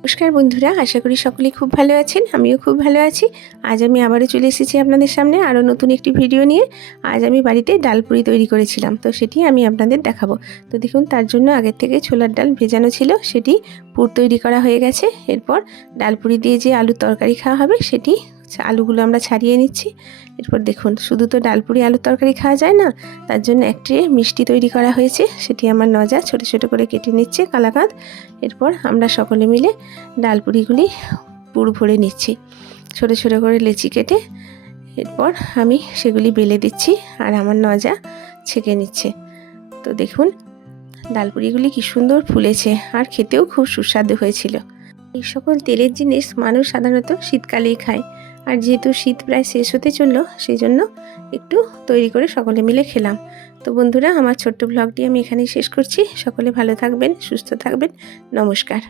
নমস্কার বন্ধুরা, আশা করি সকলেই খুব ভালো আছেন। আমিও খুব ভালো আছি। আজ আমি আবারও চলে এসেছি আপনাদের সামনে আরও নতুন একটি ভিডিও নিয়ে। আজ আমি বাড়িতে ডাল পুরি তৈরি করেছিলাম, তো সেটি আমি আপনাদের দেখাবো। তো দেখুন, তার জন্য আগের থেকে ছোলার ডাল ভেজানো ছিল, সেটি পুর তৈরি করা হয়ে গেছে। এরপর ডাল পুরি দিয়ে যে আলুর তরকারি খাওয়া হবে সেটি আলুগুলো আমরা ছাড়িয়ে নিচ্ছি। এরপর দেখুন, শুধু তো ডাল পুরি আলুর তরকারি খাওয়া যায় না, তার জন্য একটি মিষ্টি তৈরি করা হয়েছে। সেটি আমার নজা ছোট ছোট করে কেটে নিচ্ছে কালাকাঁদ। এরপর আমরা সকলে মিলে ডাল পুরিগুলি পুর ভরে নিচ্ছি ছোট ছোট করে লেচি কেটে। এরপর আমি সেগুলি বেলে দিচ্ছি আর আমার নজা ছেঁকে নিচ্ছে। তো দেখুন, ডাল পুরিগুলি কি সুন্দর ফুলেছে আর খেতেও খুব সুস্বাদু হয়েছিল। এই সকল তেলের জিনিস মানুষ সাধারণত শীতকালেই খায়, আর যেহেতু শীত প্রায় শেষ হতে চললো, সেই জন্য একটু তৈরি করে সকলে মিলে খেলাম। তো বন্ধুরা, আমার ছোট্ট ব্লগটি আমি এখানেই শেষ করছি। সকলে ভালো থাকবেন, সুস্থ থাকবেন। নমস্কার।